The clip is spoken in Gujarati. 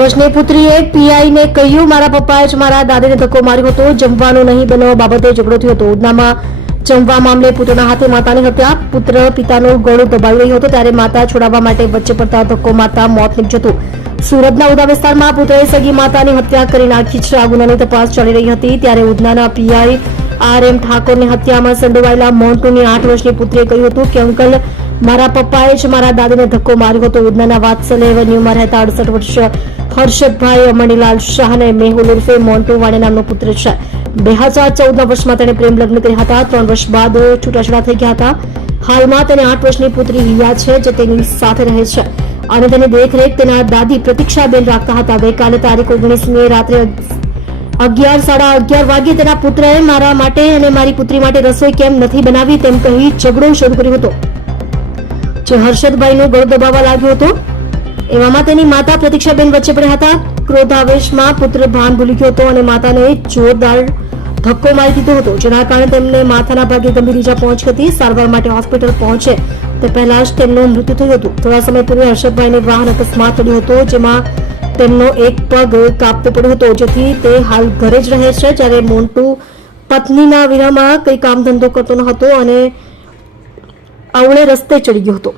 વર્ષની પુત્રીએ પીઆઈને કહ્યું, મારા પપ્પાએ જ મારા દાદીને ધક્કો માર્યો હતો. જમવાનું નહીં બનાવવા બાબતે ઝઘડો થયો હતો. ઉધનામાં જમવા મામલે પુત્રના હાથે માતાની હત્યા. પુત્ર પિતાનું ગળું દબાવી રહ્યો હતો ત્યારે માતા છોડાવવા માટે વચ્ચે પડતા ધક્કો મારતા મોત નીપજ્યું હતું. સુરતના ઉધના વિસ્તારમાં પુત્રએ સગી માતાની હત્યા કરી નાખી છે. આ ગુનાની તપાસ ચાલી રહી હતી ત્યારે ઉધનાના પીઆઈ RM ઠાકોરની હત્યામાં સંડોવાયેલા મોન્ટુની 8 વર્ષની પુત્રીએ કહ્યું હતું કે અંકલ, મારા પપ્પાએ જ મારા દાદીને ધક્કો માર્યો હતો. ઉધનાના વાત્સલ્ય એવન્યુમાં રહેતા 68 વર્ષ હર્ષદભાઈ અમણીલાલ શાહ અને મેહુલ ઉર્ફે મોન્ટુ વાણે નામનો પુત્ર છે. 2014ના વર્ષમાં તેણે પ્રેમ લગ્ન કર્યા હતા. 3 વર્ષ બાદ છૂટાછેડા થઈ ગયા હતા. હાલમાં તેને 8 વર્ષની પુત્રી રિયા છે જે તેની સાથે રહે છે અને તેની દેખરેખ તેના દાદી પ્રતીક્ષાબેન રાખતા હતા. ગઈકાલે તારીખ 19મી રાત્રે 11:30 વાગ્યે તેના પુત્રએ મારા માટે અને મારી પુત્રી માટે રસોઈ કેમ નથી બનાવી તેમ કહી ઝઘડો શરૂ કર્યો હતો, જે હર્ષદભાઈનું ગળું દબાવવા લાગ્યો હતો. એવામાં તેની માતા પ્રતીક્ષાબેન વચ્ચે પડ્યા હતા. ક્રોધાવેશમાં પુત્ર ભાન ભૂલી ગયો હતો અને માતાને જોરદાર ધક્કો મારી દીધો હતો, જેના કારણે તેમને માથાના ભાગે ગંભીર ઈજા પહોંચી હતી. સારવાર માટે હોસ્પિટલ પહોંચે તે પહેલા જ તેમનું મૃત્યુ થયું હતું. થોડા સમય પૂર્વે હર્ષદભાઈને વાહન અકસ્માત થયો હતો, જેમાં તેમનો એક પગ કાપવો પડ્યો હતો, જેથી તે હાલ ઘરે જ રહે છે. જ્યારે મોન્ટુ પત્નીના વિરામાં કંઈ કામ ધંધો કરતો ન હતો અને અવળે રસ્તે ચડી ગયો હતો.